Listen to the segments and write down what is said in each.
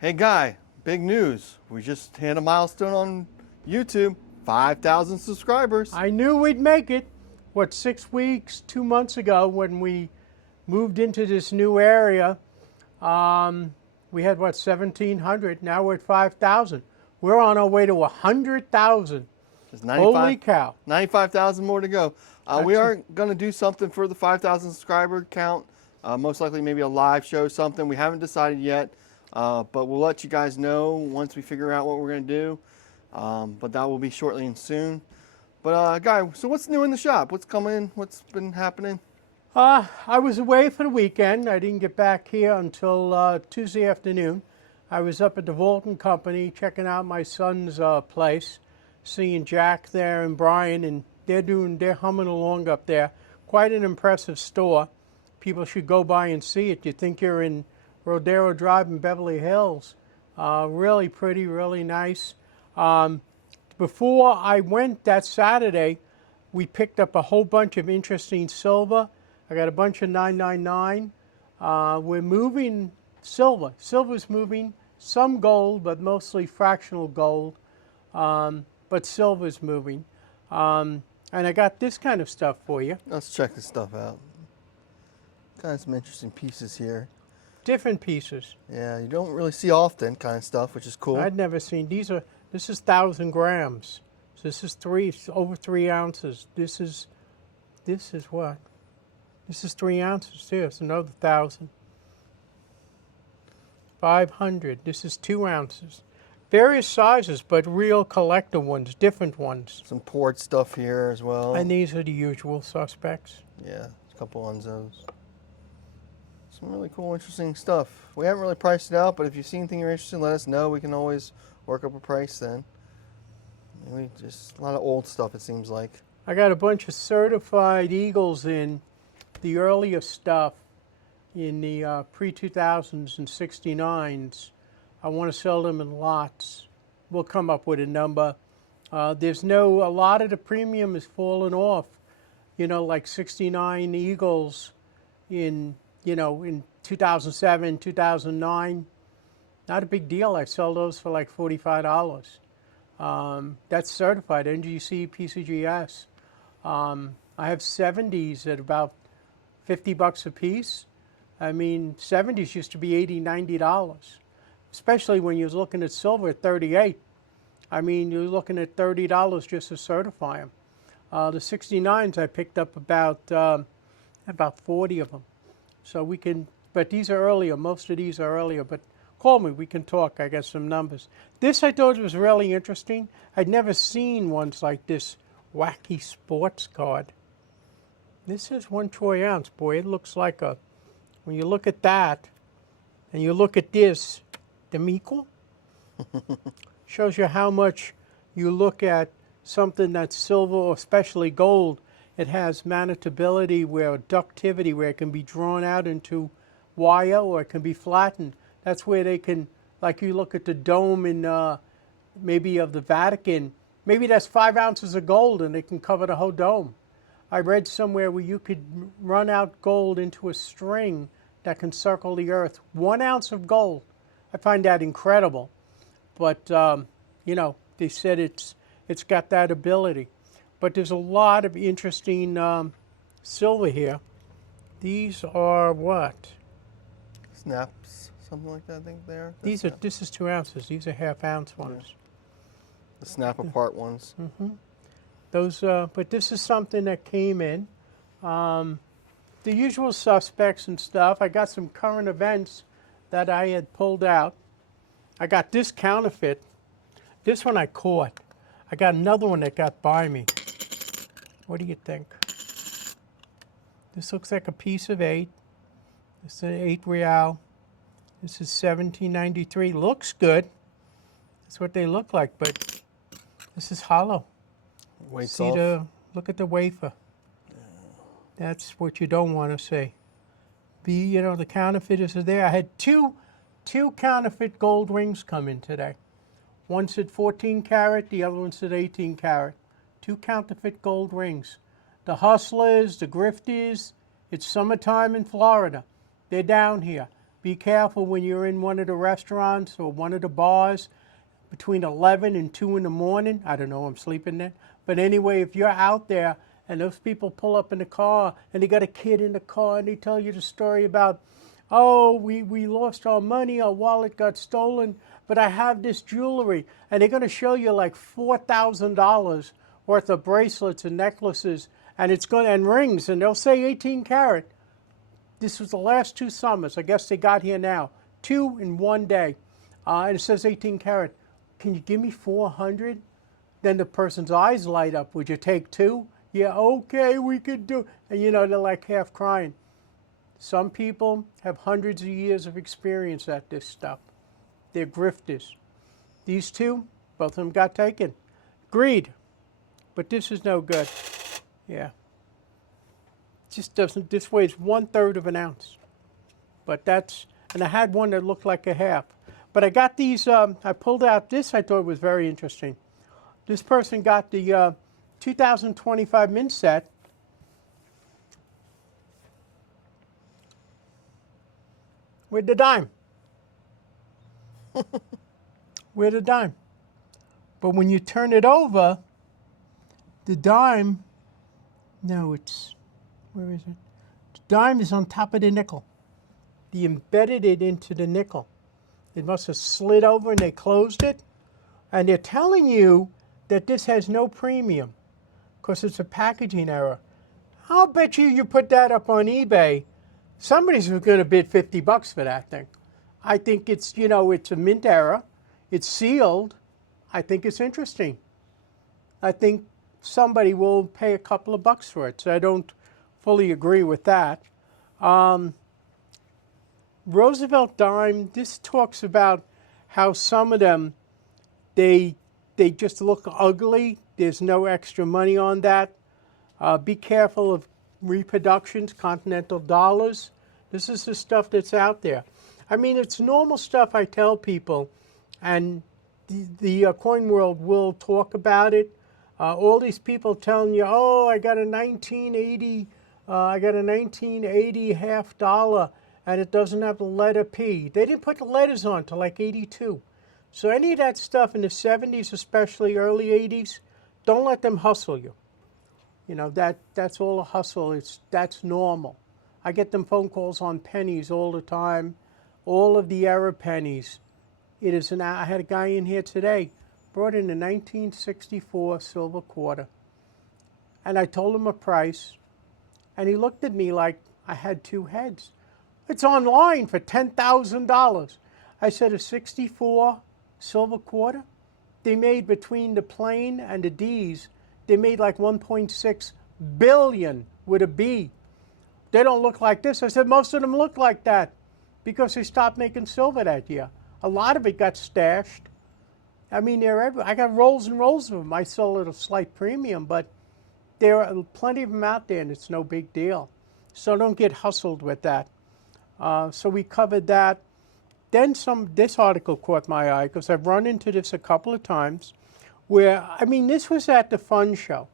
Hey Guy, big news. We just hit a milestone on YouTube, 5,000 subscribers. I knew we'd make it. What, 6 weeks, 2 months ago when we moved into this new area, we had, what, 1,700. Now we're at 5,000. We're on our way to 100,000. There's Holy cow. 95,000 more to go. We are going to do something for the 5,000 subscriber count. Most likely maybe a live show, something. We haven't decided yet, but we'll let you guys know once we figure out what we're going to do. But that will be shortly and soon. But Guy, so what's new in the shop? What's coming? What's been happening? I was away for the weekend. I didn't get back here until Tuesday afternoon. I was up at the Volton Company checking out my son's place, seeing Jack there and Brian, and they're humming along up there. Quite an impressive store. People should go by and see it. You think you're in Rodeo Drive in Beverly Hills. Really pretty, really nice. Before I went that Saturday, we picked up a whole bunch of interesting silver. I got a bunch of 999. We're moving silver. Silver's moving, some gold, but mostly fractional gold. But silver's moving. And I got this kind of stuff for you. Let's check this stuff out. Kind of some interesting pieces here. Different pieces. Yeah, you don't really see often kind of stuff, which is cool. I'd never seen this is 1,000 grams. So this is over 3 ounces. This is what? This is 3 ounces too. It's another 1,000. 500. This is 2 ounces. Various sizes, but real collector ones, different ones. Some poured stuff here as well. And these are the usual suspects. Yeah, a couple Unzos. Some really cool, interesting stuff. We haven't really priced it out, but if you see anything you're interested in, let us know. We can always work up a price then. Just a lot of old stuff, it seems like. I got a bunch of certified Eagles in the earlier stuff in the pre-2000s and 69s. I want to sell them in lots. We'll come up with a number. A lot of the premium has fallen off. You know, like 69 Eagles in 2007, 2009. Not a big deal. I sell those for like $45. That's certified, NGC, PCGS. I have 70s at about $50 a piece. I mean, 70s used to be $80, $90, especially when you're looking at silver at 38. I mean, you're looking at $30 just to certify them. The 69s I picked up about 40 of them. So we can, but these are earlier. Most of these are earlier, but call me, we can talk. I got some numbers. This I thought was really interesting. I'd never seen ones like this wacky sports card. This is 1 troy ounce. Boy, it looks like when you look at that and you look at this, them equal? Shows you how much you look at something that's silver or especially gold. It has manageability, ductivity, where it can be drawn out into wire or it can be flattened. That's where they can, like you look at the dome in maybe of the Vatican, maybe that's 5 ounces of gold and they can cover the whole dome. I read somewhere where you could run out gold into a string that can circle the earth. 1 ounce of gold. I find that incredible. But, they said it's got that ability. But there's a lot of interesting silver here. These are what? Snaps, something like that, I think there. This is 2 ounces. These are half-ounce ones. Yeah. The snap apart ones. Mm-hmm. Those, but this is something that came in. The usual suspects and stuff. I got some current events that I had pulled out. I got this counterfeit. This one I caught. I got another one that got by me. What do you think? This looks like a piece of 8. This is 8 real. This is 1793. Looks good. That's what they look like, but this is hollow. Weights off. Look at the wafer. That's what you don't want to see. The counterfeiters are there. I had two counterfeit gold rings come in today. One said 14 karat, the other one said 18 karat. 2 counterfeit gold rings. The hustlers, the grifters, it's summertime in Florida. They're down here. Be careful when you're in one of the restaurants or one of the bars between 11 and 2 in the morning. I don't know, I'm sleeping there. But anyway, if you're out there and those people pull up in the car and they got a kid in the car and they tell you the story about, oh, we lost our money, our wallet got stolen, but I have this jewelry. And they're going to show you like $4,000 worth of bracelets and necklaces and rings, and they'll say 18 karat. This was the last 2 summers. I guess they got here now. 2 in one day. And it says 18 karat. Can you give me 400? Then the person's eyes light up. Would you take 2? Yeah, okay, we could do. And you know, they're like half crying. Some people have hundreds of years of experience at this stuff. They're grifters. These 2, both of them got taken. Greed. But this is no good. Yeah. Just doesn't, this weighs 1/3 of an ounce. But that's, and I had one that looked like a half. But I got these, I pulled out this, I thought was very interesting. This person got the 2025 mint set. With the dime. With a dime. But when you turn it over, the dime, no, it's, where is it? The dime is on top of the nickel. They embedded it into the nickel. It must have slid over and they closed it. And they're telling you that this has no premium because it's a packaging error. I'll bet you put that up on eBay, somebody's going to bid $50 for that thing. I think it's, you know, it's a mint error. It's sealed. I think it's interesting. I think somebody will pay a couple of bucks for it. So I don't fully agree with that. Roosevelt dime, this talks about how some of them, they just look ugly. There's no extra money on that. Be careful of reproductions, continental dollars. This is the stuff that's out there. I mean, it's normal stuff I tell people, and the coin world will talk about it. All these people telling you, oh, I got a 1980 half dollar, and it doesn't have the letter P. They didn't put the letters on till like 82. So any of that stuff in the 70s, especially early 80s, don't let them hustle you. You know, that's all a hustle. That's normal. I get them phone calls on pennies all the time, all of the error pennies. It is I had a guy in here today, brought in a 1964 silver quarter. And I told him a price, and he looked at me like I had 2 heads. It's online for $10,000. I said, a 64 silver quarter? They made between the plain and the D's, they made like 1.6 billion with a B. They don't look like this. I said, most of them look like that because they stopped making silver that year. A lot of it got stashed. I mean, they're everywhere. I got rolls and rolls of them. I sell at a slight premium, but there are plenty of them out there, and it's no big deal. So don't get hustled with that. So we covered that. Then this article caught my eye because I've run into this a couple of times where, I mean, this was at the fun show.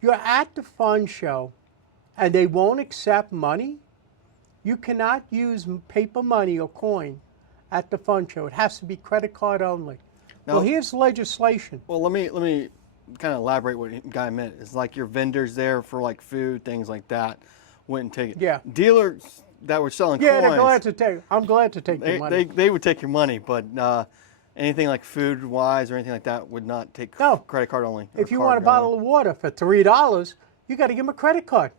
You're at the fun show and they won't accept money. You cannot use paper money or coin at the fun show. It has to be credit card only. Now, well, here's legislation. Well, let me kind of elaborate what the guy meant. It's like your vendors there for like food, things like that, wouldn't take it. Yeah. Dealers that were selling coins. Yeah, I'm glad to take your money. They would take your money, but anything like food-wise or anything like that would not take credit card only. If you want a bottle of water for $3, you got to give them a credit card.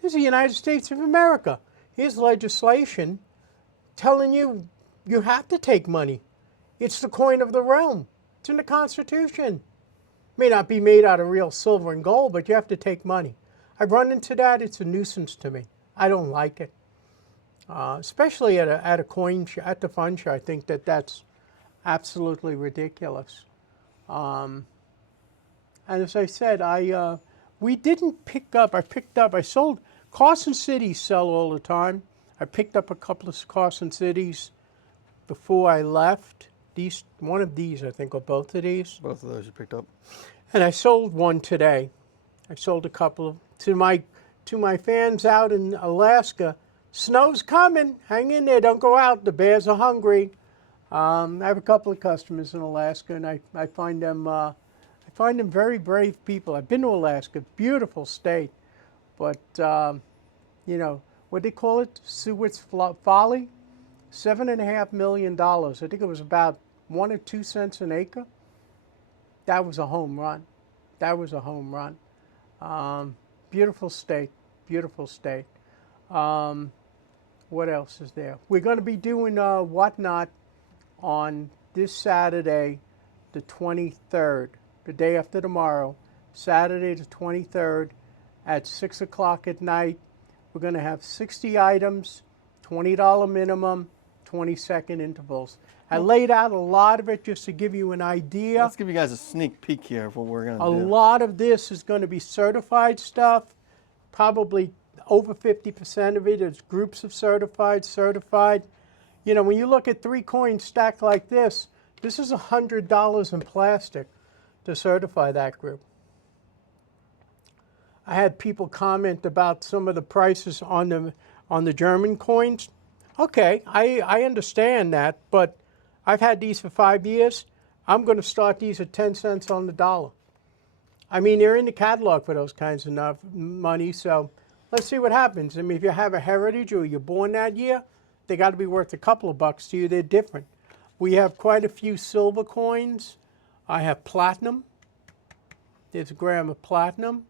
This is the United States of America. Here's legislation telling you you have to take money. It's the coin of the realm. It's in the Constitution. May not be made out of real silver and gold, but you have to take money. I've run into that. It's a nuisance to me. I don't like it. Especially at a coin show, at the fun show. I think that's absolutely ridiculous. And as I said, we didn't pick up. I sold. Carson Cities sell all the time. I picked up a couple of Carson Cities before I left. One of these, I think, or both of these. Both of those you picked up. And I sold one today. I sold a couple to my fans out in Alaska. Snow's coming. Hang in there. Don't go out. The bears are hungry. I have a couple of customers in Alaska, and I find them very brave people. I've been to Alaska, beautiful state, but you know what they call it, Sewart's Folly, $7.5 million. I think it was about 1 or 2 cents an acre. That was a home run. That was a home run. Beautiful state, beautiful state. What else is there? We're going to be doing Whatnot on this Saturday, the 23rd, the day after tomorrow, Saturday the 23rd at 6 o'clock at night. We're going to have 60 items, $20 minimum, 20-second intervals. I laid out a lot of it just to give you an idea. Let's give you guys a sneak peek here of what we're going to do. A lot of this is going to be certified stuff. Probably over 50% of it is groups of certified. You know, when you look at 3 coins stacked like this is $100 in plastic to certify that group. I had people comment about some of the prices on the German coins. Okay, I understand that, but I've had these for 5 years. I'm going to start these at 10 cents on the dollar. I mean, they're in the catalog for those kinds of money, so let's see what happens. I mean, if you have a heritage or you're born that year, they got to be worth a couple of bucks to you. They're different. We have quite a few silver coins. I have platinum. There's a gram of platinum.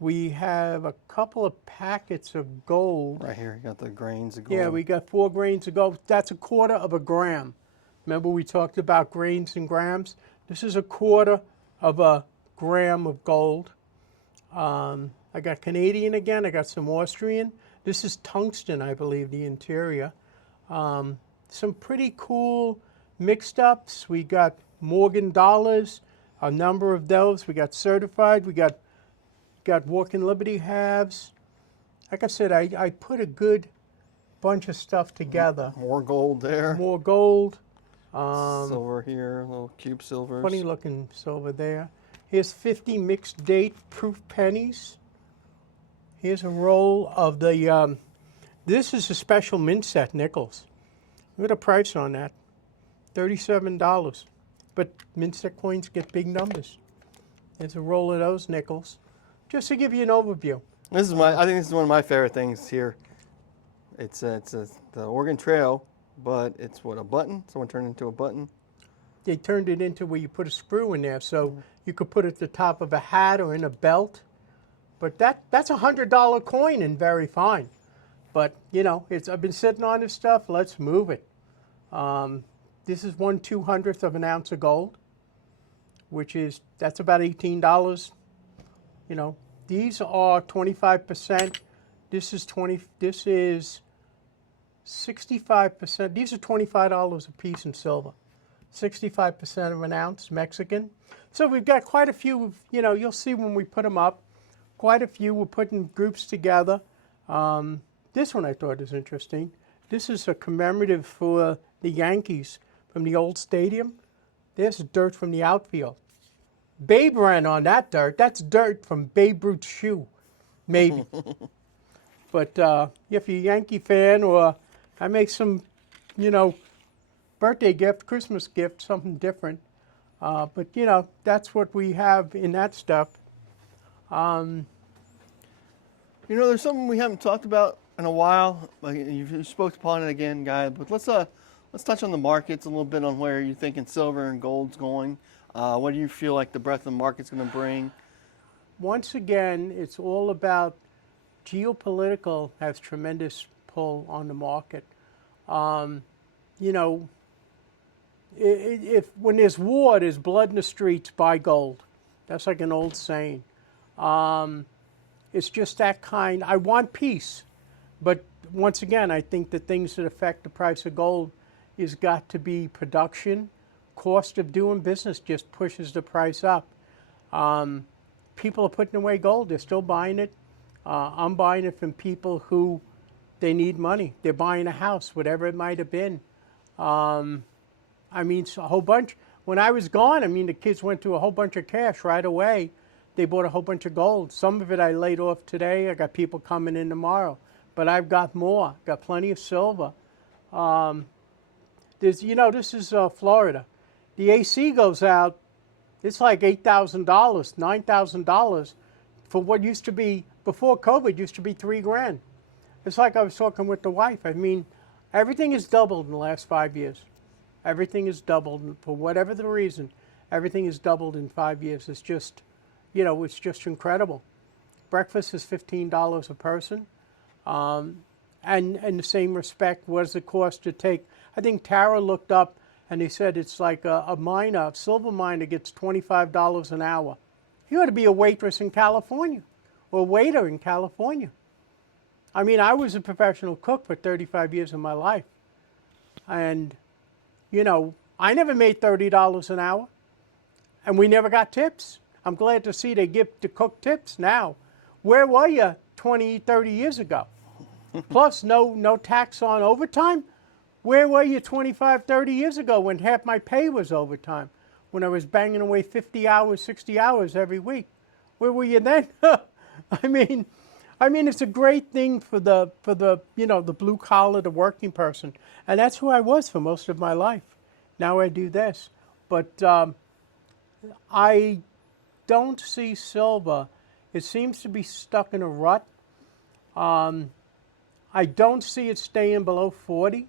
We have a couple of packets of gold. Right here, you got the grains of gold. Yeah, we got 4 grains of gold. That's a quarter of a gram. Remember we talked about grains and grams? This is a quarter of a gram of gold. I got Canadian again. I got some Austrian. This is tungsten, I believe, the interior. Some pretty cool mixed ups. We got Morgan dollars, a number of those. We got certified. We got Walking Liberty halves. Like I said, I put a good bunch of stuff together. More gold there. More gold. Silver here, little cube silvers. Funny looking silver there. Here's 50 mixed date proof pennies. Here's a roll of the, this is a special mint set nickels. Look at the price on that, $37. But mint set coins get big numbers. There's a roll of those nickels. Just to give you an overview. I think this is one of my favorite things here. It's the Oregon Trail, but it's what, a button? Someone turned it into a button? They turned it into where you put a screw in there, so you could put it at the top of a hat or in a belt. But that's a $100 coin and very fine. But, you know, I've been sitting on this stuff. Let's move it. This is 1/200th of an ounce of gold, that's about $18. You know, these are 25%. This is 65%. These are $25 a piece in silver. 65% of an ounce Mexican. So we've got quite a few, you know, you'll see when we put them up. Quite a few. We're putting groups together. This one I thought was interesting. This is a commemorative for the Yankees from the old stadium. There's dirt from the outfield. Babe ran on that dirt. That's dirt from Babe Ruth's shoe, maybe. But if you're a Yankee fan, or I make some, you know, birthday gift, Christmas gift, something different. But, you know, that's what we have in that stuff. You know, there's something we haven't talked about in a while. Like, you spoke upon it again, Guy. But let's touch on the markets a little bit, on where you're thinking silver and gold's going. What do you feel like the breadth of the market's going to bring? Once again, it's all about geopolitical has tremendous pull on the market. You know, when there's war, there's blood in the streets, buy gold. That's like an old saying. It's just that kind. I want peace. But once again, I think the things that affect the price of gold is got to be production. Cost of doing business just pushes the price up. People are putting away gold. They're still buying it. I'm buying it from people who, they need money. They're buying a house, whatever it might have been. I mean, a whole bunch. When I was gone, I mean, the kids went to a whole bunch of cash right away. They bought a whole bunch of gold. Some of it I laid off today. I got people coming in tomorrow. but I've got more. Got plenty of silver. This is Florida. The AC goes out. It's like $8,000, $9,000 for what used to be, before COVID, used to be $3,000. It's like I was talking with the wife. I mean, everything has doubled in the last 5 years. Everything has doubled, and for whatever the reason, everything has doubled in 5 years. It's just, it's just incredible. Breakfast is $15 a person. And in the same respect, what does it cost to take? I think Tara looked up and they said it's like a silver miner gets $25 an hour. You ought to be a waitress in California or a waiter in California. I mean, I was a professional cook for 35 years of my life. And, I never made $30 an hour. And we never got tips. I'm glad to see they give the cook tips now. Where were you 20, 30 years ago? Plus, no tax on overtime. Where were you 25, 30 years ago when half my pay was overtime? When I was banging away 50 hours, 60 hours every week? Where were you then? I mean, it's a great thing for the the blue collar, the working person, and that's who I was for most of my life. Now I do this, but I don't see silver. It seems to be stuck in a rut. I don't see it staying below 40.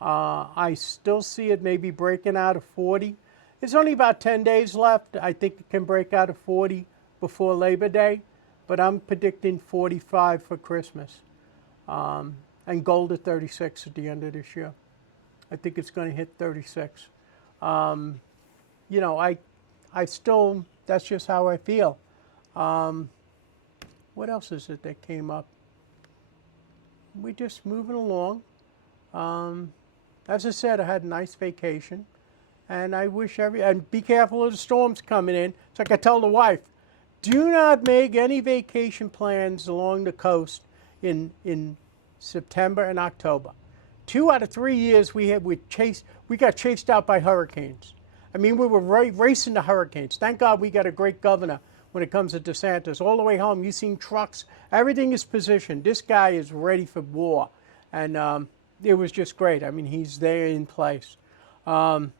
I still see it maybe breaking out of 40. There's only about 10 days left. I think it can break out of 40 before Labor Day, but I'm predicting 45 for Christmas. And gold at 36 at the end of this year. I think it's going to hit 36. I still, that's just how I feel. What else is it that came up? We're just moving along. As I said, I had a nice vacation, and I wish and be careful of the storms coming in. It's like I tell the wife, do not make any vacation plans along the coast in September and October. 2 out of 3 years we got chased out by hurricanes. I mean, we were racing the hurricanes. Thank God we got a great governor when it comes to DeSantis. All the way home, you've seen trucks. Everything is positioned. This guy is ready for war. And it was just great. I mean, he's there in place. And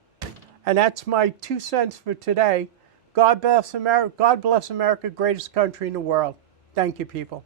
that's my 2 cents for today. God bless America. God bless America, greatest country in the world. Thank you, people.